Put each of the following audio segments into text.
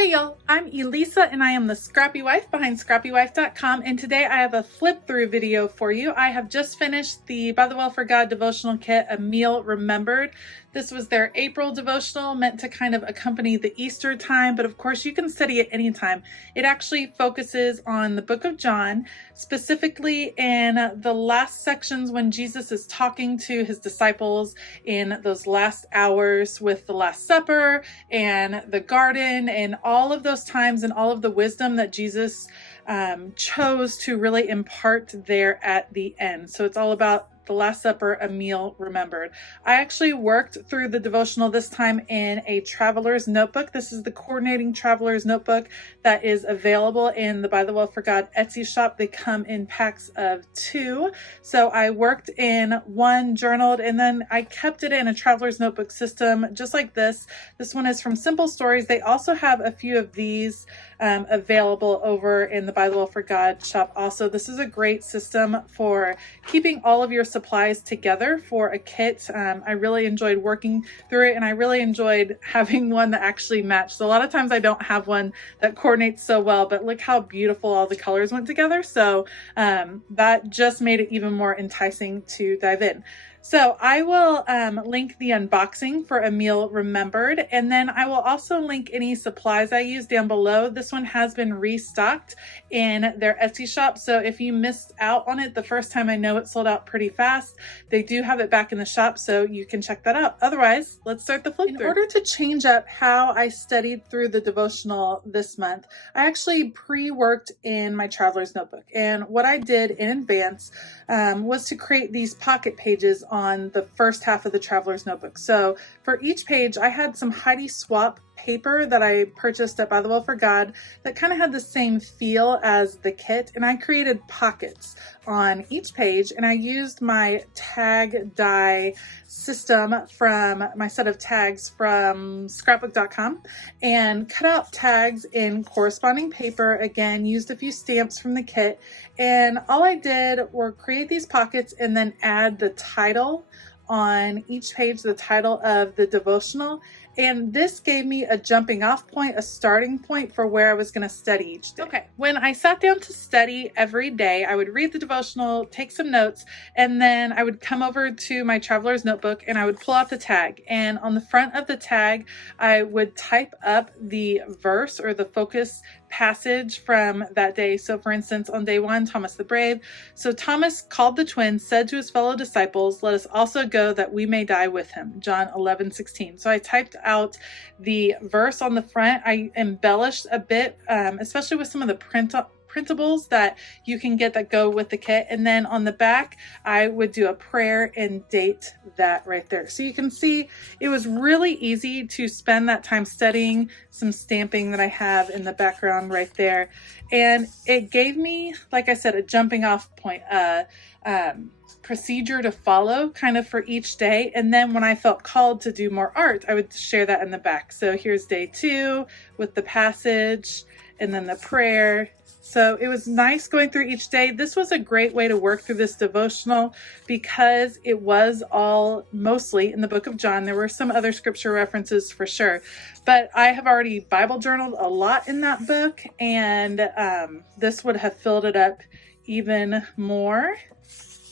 Hey y'all, I'm Elisa and I am the Scrappy Wife behind scrappywife.com, and today I have a flip through video for you. I have just finished the By the Well for God devotional kit, A Meal Remembered. This was their April devotional, meant to kind of accompany the Easter time, but of course you can study it anytime. It actually focuses on the book of John, specifically in the last sections when Jesus is talking to his disciples in those last hours with the Last Supper and the garden and all of those times and all of the wisdom that Jesus chose to really impart there at the end. So it's all about the Last Supper, a meal remembered. I actually worked through the devotional this time in a traveler's notebook. This is the coordinating traveler's notebook that is available in the By the Well for God Etsy shop. They come in packs of 2. So I worked in one, journaled, and then I kept it in a traveler's notebook system just like this. This one is from Simple Stories. They also have a few of these available over in the By the Well for God shop. Also, this is a great system for keeping all of your supplies together for a kit. I really enjoyed working through it, and I really enjoyed having one that actually matched. So a lot of times I don't have one that coordinates so well, but look how beautiful all the colors went together. So that just made it even more enticing to dive in. So I will link the unboxing for A Meal Remembered, and then I will also link any supplies I use down below. This one has been restocked in their Etsy shop, so if you missed out on it the first time, I know it sold out pretty fast. They do have it back in the shop, so you can check that out. Otherwise, let's start the flip through. In order to change up how I studied through the devotional this month, I actually pre-worked in my traveler's notebook, and what I did in advance was to create these pocket pages on the first half of the traveler's notebook. So for each page, I had some Heidi Swapp paper that I purchased at By the Well for God that kind of had the same feel as the kit, and I created pockets on each page, and I used my tag die system from my set of tags from scrapbook.com and cut out tags in corresponding paper. Again, used a few stamps from the kit, and all I did were create these pockets and then add the title on each page, the title of the devotional. And this gave me a jumping off point, a starting point for where I was going to study each day. Okay, when I sat down to study every day, I would read the devotional, take some notes, and then I would come over to my traveler's notebook and I would pull out the tag. And on the front of the tag, I would type up the verse or the focus passage from that day. So for instance, on day 1, Thomas the Brave. So Thomas called the twins, said to his fellow disciples, "Let us also go that we may die with him." John 11:16. So I typed out the verse on the front. I embellished a bit, especially with some of the printables that you can get that go with the kit. And then on the back, I would do a prayer and date that right there. So you can see it was really easy to spend that time studying, some stamping that I have in the background right there. And it gave me, like I said, a jumping off point, procedure to follow kind of for each day. And then when I felt called to do more art, I would share that in the back. So here's day 2 with the passage and then the prayer. So it was nice going through each day. This was a great way to work through this devotional because it was all mostly in the book of John. There were some other scripture references for sure, but I have already Bible journaled a lot in that book, and this would have filled it up even more.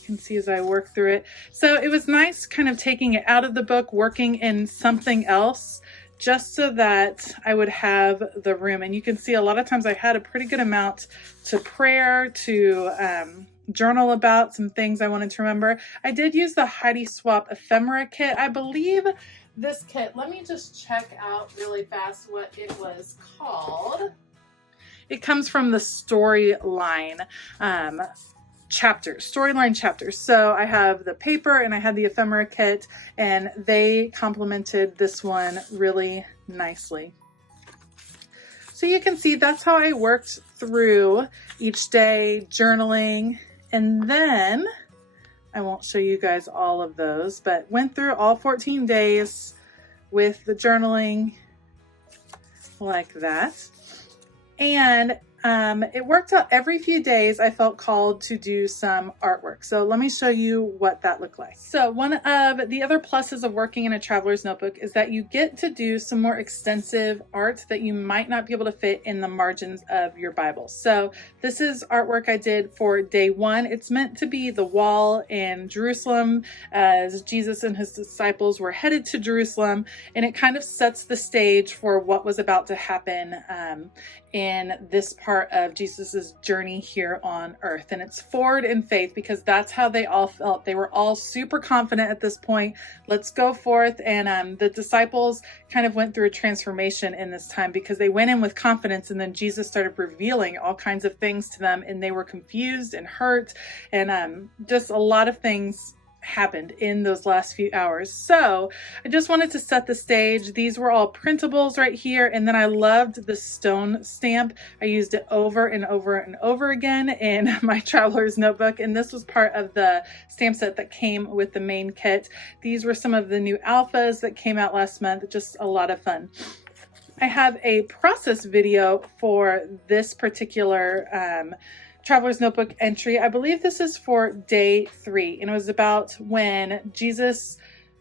You can see as I work through it. So it was nice kind of taking it out of the book, working in something else, just so that I would have the room. And you can see a lot of times I had a pretty good amount to prayer, to journal about some things I wanted to remember. I did use the Heidi Swapp Ephemera kit. I believe this kit, let me just check out really fast what it was called. It comes from the storyline storyline chapters. So I have the paper and I had the ephemera kit, and they complemented this one really nicely. So you can see that's how I worked through each day, journaling, and then I won't show you guys all of those, but went through all 14 days with the journaling like that. And it worked out every few days. I felt called to do some artwork. So let me show you what that looked like. So one of the other pluses of working in a traveler's notebook is that you get to do some more extensive art that you might not be able to fit in the margins of your Bible. So this is artwork I did for day one. It's meant to be the wall in Jerusalem as Jesus and his disciples were headed to Jerusalem, and it kind of sets the stage for what was about to happen in this part of Jesus's journey here on earth. And it's forward in faith because that's how they all felt. They were all super confident at this point. Let's go forth. And the disciples kind of went through a transformation in this time because they went in with confidence, and then Jesus started revealing all kinds of things to them, and they were confused and hurt, and just a lot of things happened in those last few hours. So I just wanted to set the stage. These were all printables right here, and then I loved the stone stamp. I used it over and over and over again in my traveler's notebook, and this was part of the stamp set that came with the main kit. These were some of the new alphas that came out last month. Just a lot of fun. I have a process video for this particular traveler's notebook entry. I believe this is for day 3, and it was about when Jesus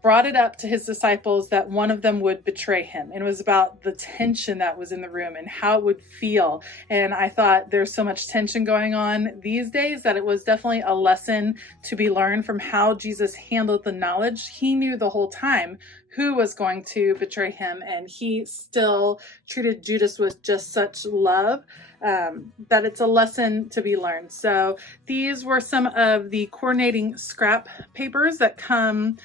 brought it up to his disciples that one of them would betray him, and it was about the tension that was in the room and how it would feel. And I thought there's so much tension going on these days that it was definitely a lesson to be learned from how Jesus handled the knowledge. He knew the whole time who was going to betray him, and he still treated Judas with just such love that it's a lesson to be learned. So these were some of the coordinating scrap papers that come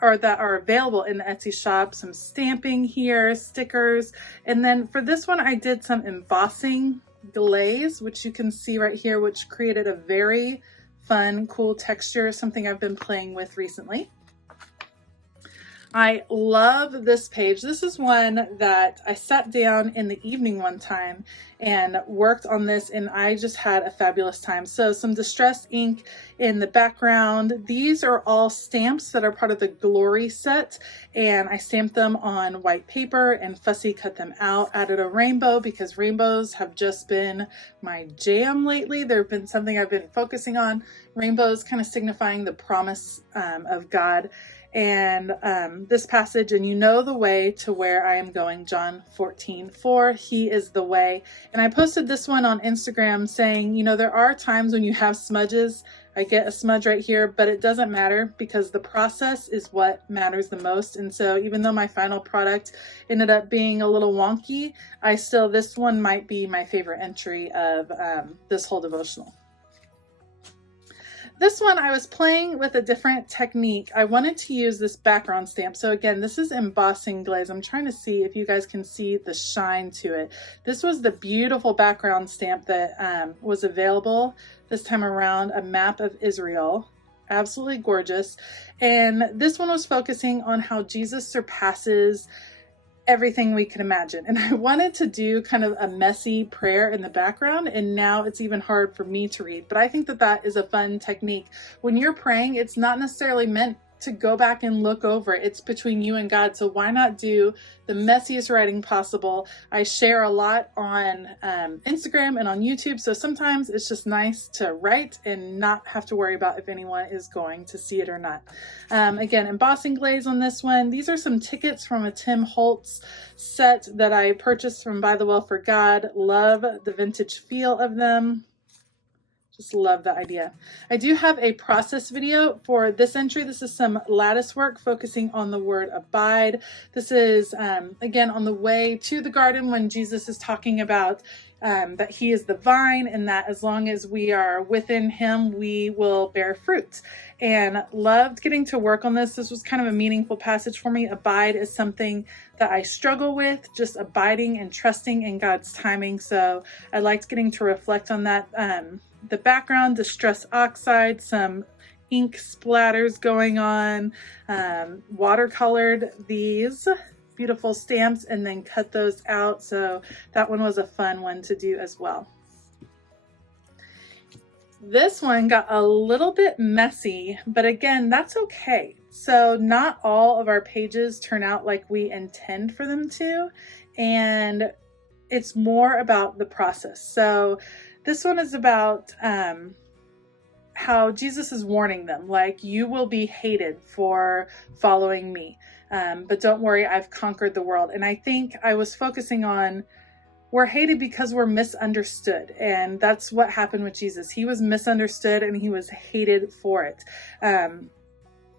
or that are available in the Etsy shop. Some stamping here, stickers, and then for this one I did some embossing glaze, which you can see right here, which created a very fun, cool texture, something I've been playing with recently. I love this page. This is one that I sat down in the evening one time and worked on this, and I just had a fabulous time. So some distressed ink in the background. These are all stamps that are part of the Glory set, and I stamped them on white paper and fussy cut them out. Added a rainbow because rainbows have just been my jam lately. They've been something I've been focusing on. Rainbows kind of signifying the promise of God. And this passage, and you know the way to where I am going, John 14:4, he is the way. And I posted this one on Instagram saying, you know, there are times when you have smudges. I get a smudge right here, but it doesn't matter because the process is what matters the most. And so even though my final product ended up being a little wonky, this one might be my favorite entry of this whole devotional. This one, I was playing with a different technique. I wanted to use this background stamp. So again, this is embossing glaze. I'm trying to see if you guys can see the shine to it. This was the beautiful background stamp that was available this time around, a map of Israel. Absolutely gorgeous. And this one was focusing on how Jesus surpasses everything we could imagine. And I wanted to do kind of a messy prayer in the background, and now it's even hard for me to read. But I think that that is a fun technique. When you're praying, it's not necessarily meant to go back and look over. It's between you and God. So why not do the messiest writing possible? I share a lot on Instagram and on YouTube. So sometimes it's just nice to write and not have to worry about if anyone is going to see it or not. Again, embossing glaze on this one. These are some tickets from a Tim Holtz set that I purchased from By the Well for God. Love the vintage feel of them. Just love the idea. I do have a process video for this entry. This is some lattice work focusing on the word abide. This is, again, on the way to the garden when Jesus is talking about that he is the vine, and that as long as we are within him, we will bear fruit. And loved getting to work on this. This was kind of a meaningful passage for me. Abide is something that I struggle with, just abiding and trusting in God's timing. So I liked getting to reflect on that. The background, distress oxide, some ink splatters going on, watercolored these beautiful stamps and then cut those out. So that one was a fun one to do as well. This one got a little bit messy, but again, that's okay. So not all of our pages turn out like we intend for them to. And it's more about the process. So this one is about how Jesus is warning them, like, you will be hated for following me. But don't worry, I've conquered the world. And I think I was focusing on, we're hated because we're misunderstood. And that's what happened with Jesus. He was misunderstood and he was hated for it.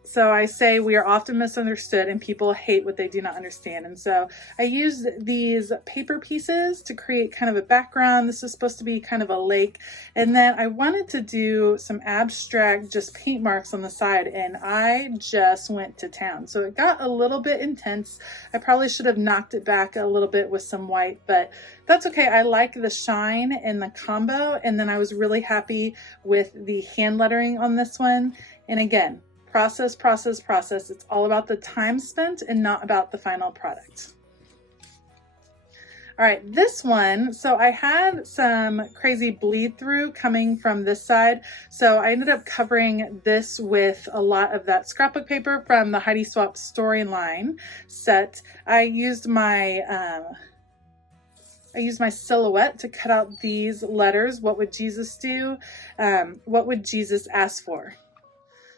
So I say we are often misunderstood and people hate what they do not understand. And so I used these paper pieces to create kind of a background. This is supposed to be kind of a lake. And then I wanted to do some abstract, just paint marks on the side. And I just went to town. So it got a little bit intense. I probably should have knocked it back a little bit with some white, but that's okay. I like the shine and the combo. And then I was really happy with the hand lettering on this one. And again, process, process, process. It's all about the time spent and not about the final product. All right, this one, so I had some crazy bleed through coming from this side. So I ended up covering this with a lot of that scrapbook paper from the Heidi Swapp storyline set. I used my silhouette to cut out these letters. What would Jesus do? What would Jesus ask for?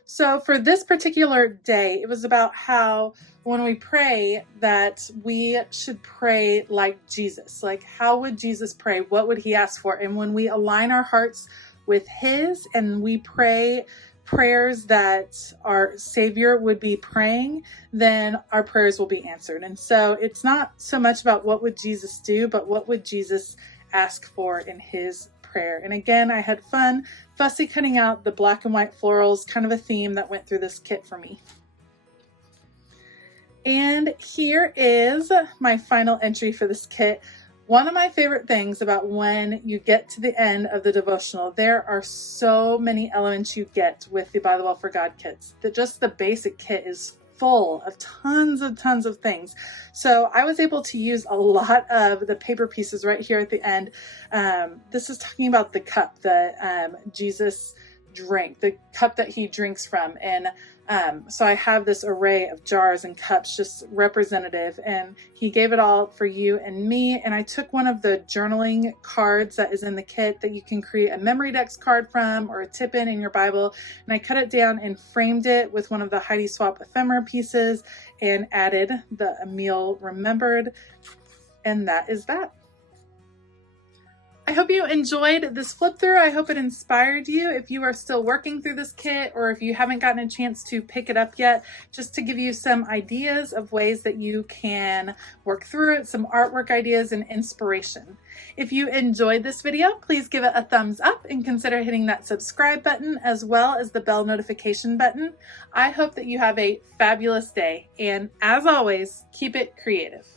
So for this particular day, it was about how when we pray that we should pray like Jesus. Like, how would Jesus pray? What would he ask for? And when we align our hearts with his and we pray prayers that our Savior would be praying, then our prayers will be answered. And so it's not so much about what would Jesus do, but what would Jesus ask for in his prayer. And again, I had fun fussy cutting out the black and white florals, kind of a theme that went through this kit for me. And here is my final entry for this kit. One of my favorite things about when you get to the end of the devotional, there are so many elements you get with the By the Well for God kits, that just the basic kit is full of tons of things. So I was able to use a lot of the paper pieces right here at the end. This is talking about the cup that Jesus drank, the cup that he drinks from. And so I have this array of jars and cups, just representative, and he gave it all for you and me. And I took one of the journaling cards that is in the kit that you can create a memory dex card from, or a tip in your Bible. And I cut it down and framed it with one of the Heidi Swapp ephemera pieces and added the meal remembered. And that is that. I hope you enjoyed this flip through. I hope it inspired you if you are still working through this kit, or if you haven't gotten a chance to pick it up yet, just to give you some ideas of ways that you can work through it, some artwork ideas and inspiration. If you enjoyed this video, please give it a thumbs up and consider hitting that subscribe button as well as the bell notification button. I hope that you have a fabulous day, and as always, keep it creative.